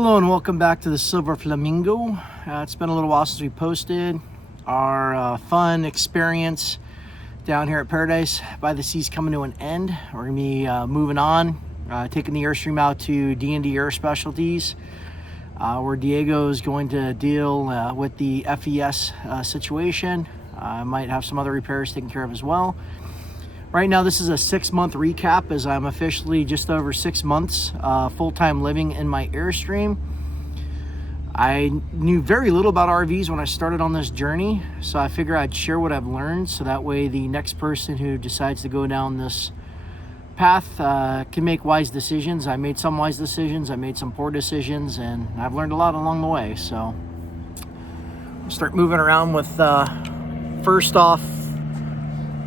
Hello and welcome back to the Silver Flamingo. It's been a little while since we posted our fun experience down here at Paradise by the Sea's coming to an end. We're gonna be moving on, taking the Airstream out to D&D Air Specialties, where Diego is going to deal with the FES situation. I might have some other repairs taken care of as well. Right now, this is a 6-month recap as I'm officially just over 6 months full-time living in my Airstream. I knew very little about RVs when I started on this journey, so I figure I'd share what I've learned so that way the next person who decides to go down this path can make wise decisions. I made some wise decisions, I made some poor decisions, and I've learned a lot along the way. So I'll start moving around with first off,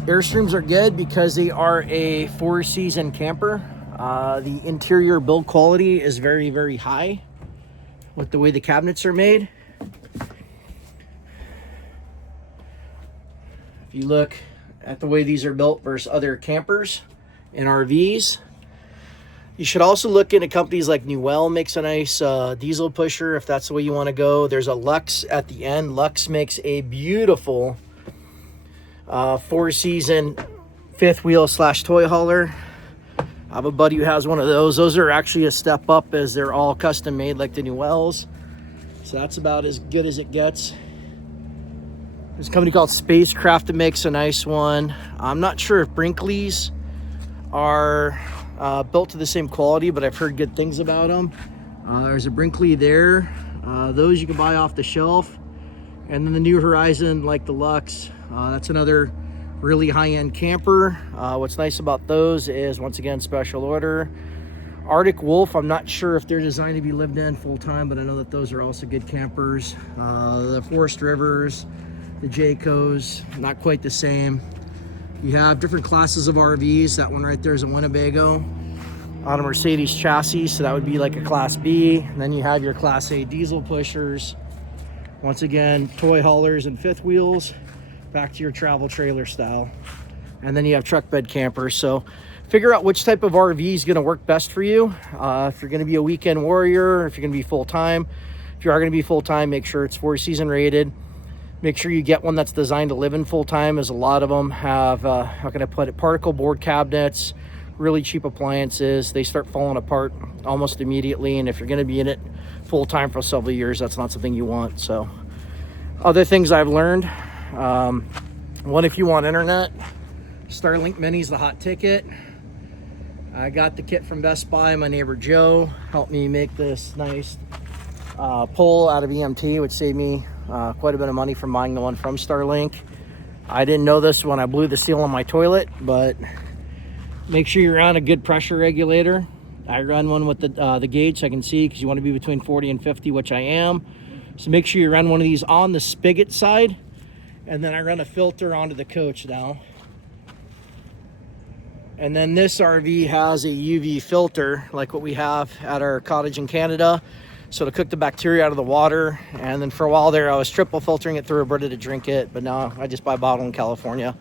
Airstreams are good because they are a 4-season camper. The interior build quality is very, very high with the way the cabinets are made. If you look at the way these are built versus other campers and RVs, you should also look into companies like Newell makes a nice diesel pusher if that's the way you want to go. There's a Lux at the end. Lux makes a beautiful 4-season fifth wheel / toy hauler. I have a buddy who has one of those. Those are actually a step up as they're all custom made like the Newells. So that's about as good as it gets. There's a company called Spacecraft that makes a nice one. I'm not sure if Brinkley's are built to the same quality, but I've heard good things about them. There's a Brinkley there. Those you can buy off the shelf. And then the New Horizon, like the Lux, that's another really high-end camper. What's nice about those is, once again, special order. Arctic Wolf, I'm not sure if they're designed to be lived in full-time, but I know that those are also good campers. The Forest Rivers, the Jaycos, not quite the same. You have different classes of RVs. That one right there is a Winnebago on a Mercedes chassis, so that would be like a Class B. And then you have your Class A diesel pushers. Once again, toy haulers and fifth wheels, back to your travel trailer style. And then you have truck bed campers. So figure out which type of RV is gonna work best for you. If you're gonna be a weekend warrior, if you're gonna be full-time. If you are gonna be full-time, make sure it's 4-season rated. Make sure you get one that's designed to live in full-time, as a lot of them have, how can I put it, particle board cabinets, really cheap appliances. They start falling apart almost immediately. And if you're gonna be in it full-time for several years, that's not something you want. So other things I've learned, one, if you want internet, Starlink Mini's the hot ticket. I got the kit from Best Buy. My neighbor Joe helped me make this nice pole out of EMT, which saved me quite a bit of money from buying the one from Starlink. I didn't know this when I blew the seal on my toilet, but make sure you're on a good pressure regulator. I run one with the gauge so I can see, because you want to be between 40 and 50, which I am. So make sure you run one of these on the spigot side, and then I run a filter onto the coach now. And then this RV has a UV filter like what we have at our cottage in Canada, so to cook the bacteria out of the water. And then for a while there, I was triple filtering it through Roberta to drink it, but now I just buy a bottle in California.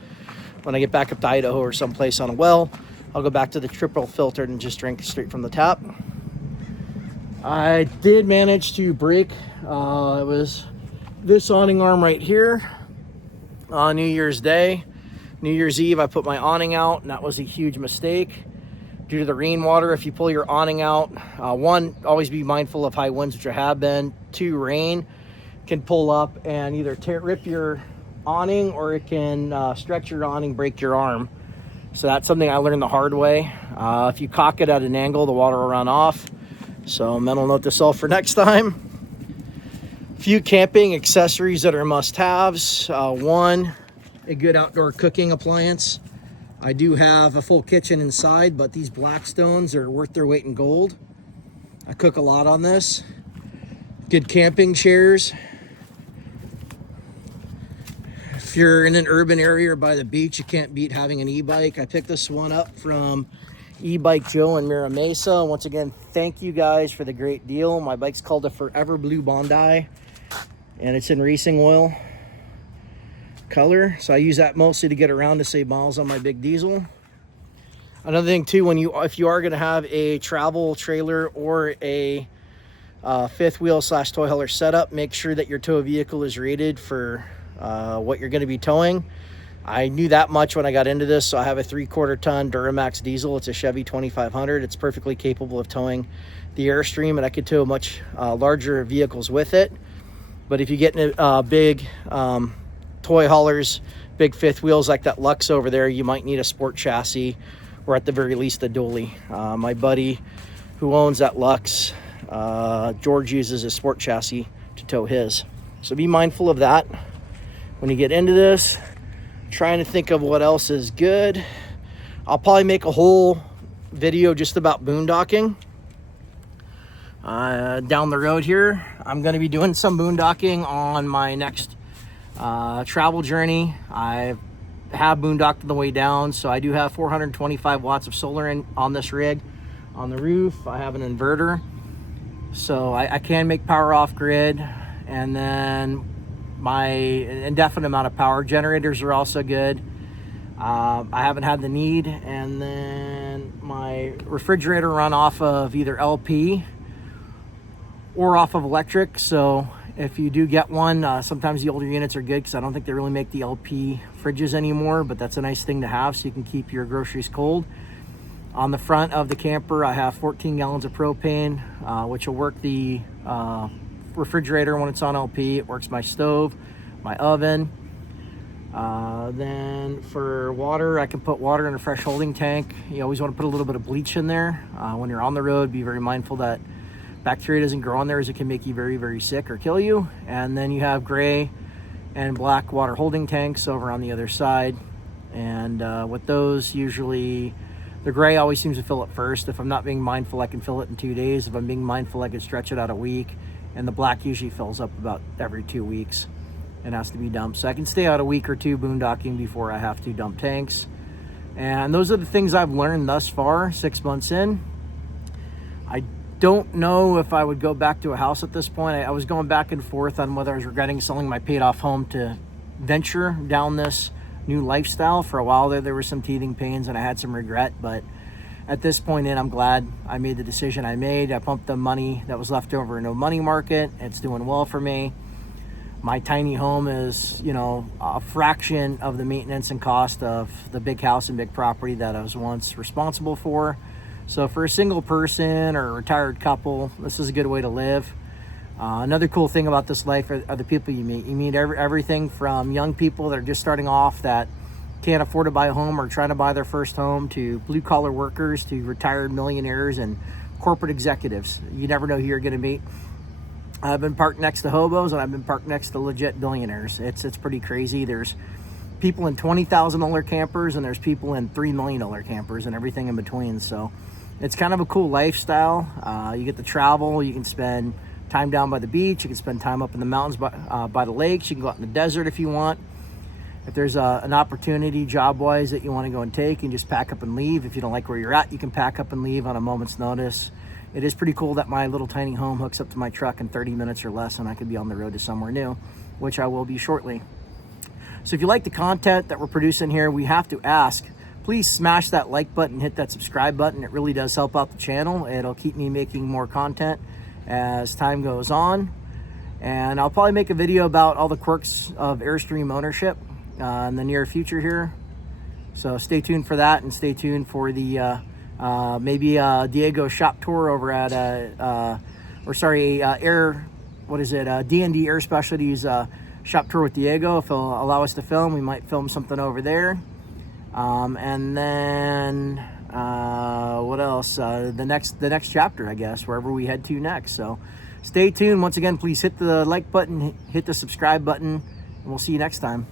When I get back up to Idaho or someplace on a well, I'll go back to the triple filtered and just drink straight from the tap. I did manage to break, it was this awning arm right here on New Year's Day. New Year's Eve, I put my awning out, and that was a huge mistake. Due to the rainwater, if you pull your awning out, one, always be mindful of high winds, which there have been. 2, rain can pull up and either rip your awning, or it can stretch your awning, break your arm. So that's something I learned the hard way. If you cock it at an angle, the water will run off. So mental note this all for next time. Few camping accessories that are must-haves. One, a good outdoor cooking appliance. I do have a full kitchen inside, but these Blackstones are worth their weight in gold. I cook a lot on this. Good camping chairs. If you're in an urban area or by the beach, you can't beat having an e-bike. I picked this one up from E-Bike Joe in Mira Mesa. Once again, thank you guys for the great deal. My bike's called a Forever Blue Bondi, and it's in racing oil color. So I use that mostly to get around to save miles on my big diesel. Another thing too, if you are going to have a travel trailer or a fifth wheel / toy hauler setup. Make sure that your tow vehicle is rated for what you're going to be towing. I knew that much when I got into this. So I have a 3/4 ton Duramax diesel. It's a Chevy 2500. It's perfectly capable of towing the Airstream, and I could tow much larger vehicles with it. But if you get into big toy haulers, big fifth wheels like that Lux over there, you might need a sport chassis, or at the very least a dually. My buddy who owns that Lux, George, uses a sport chassis to tow his. So be mindful of that when you get into this. Trying to think of what else is good. I'll probably make a whole video just about boondocking down the road here. I'm going to be doing some boondocking on my next travel journey. I have boondocked on the way down, so I do have 425 watts of solar on this rig. On the roof, I have an inverter, so I can make power off grid, and then my indefinite amount of power generators are also good. I haven't had the need. And then my refrigerator run off of either LP or off of electric. So if you do get one, sometimes the older units are good because I don't think they really make the LP fridges anymore, but that's a nice thing to have so you can keep your groceries cold. On the front of the camper, I have 14 gallons of propane, which will work the refrigerator when it's on LP. It works my stove, my oven. Then for water, I can put water in a fresh holding tank. You always want to put a little bit of bleach in there. When you're on the road, be very mindful that bacteria doesn't grow on there, as it can make you very, very sick or kill you. And then you have gray and black water holding tanks over on the other side. And with those, usually the gray always seems to fill it first. If I'm not being mindful, I can fill it in 2 days. If I'm being mindful, I can stretch it out a week. And the black usually fills up about every 2 weeks and has to be dumped. So I can stay out a week or two boondocking before I have to dump tanks. And those are the things I've learned thus far, 6 months in. I don't know if I would go back to a house at this point. I was going back and forth on whether I was regretting selling my paid off home to venture down this new lifestyle. For a while there were some teething pains and I had some regret, but at this point I'm glad I made the decision I made. I pumped the money that was left over in a money market. It's doing well for me. My tiny home is, a fraction of the maintenance and cost of the big house and big property that I was once responsible for. So for a single person or a retired couple, this is a good way to live. Another cool thing about this life are the people you meet. You meet everything from young people that are just starting off that can't afford to buy a home or trying to buy their first home, to blue collar workers, to retired millionaires and corporate executives. You never know who you're going to meet. I've been parked next to hobos and I've been parked next to legit billionaires. It's pretty crazy. There's people in $20,000 campers and there's people in $3 million campers and everything in between. So it's kind of a cool lifestyle. You get to travel. You can spend time down by the beach. You can spend time up in the mountains by the lakes. You can go out in the desert if you want. If there's an opportunity job-wise that you want to go and take, and just pack up and leave. If you don't like where you're at, you can pack up and leave on a moment's notice. It is pretty cool that my little tiny home hooks up to my truck in 30 minutes or less, and I could be on the road to somewhere new, which I will be shortly. So if you like the content that we're producing here, we have to ask, please smash that like button, hit that subscribe button. It really does help out the channel. It'll keep me making more content as time goes on. And I'll probably make a video about all the quirks of Airstream ownership in the near future here. So stay tuned for that, and stay tuned for the maybe Diego shop tour over at D&D Air Specialties shop tour with Diego. If he'll allow us to film, we might film something over there. And then what else? The next chapter, I guess, wherever we head to next. So stay tuned. Once again, please hit the like button, hit the subscribe button, and we'll see you next time.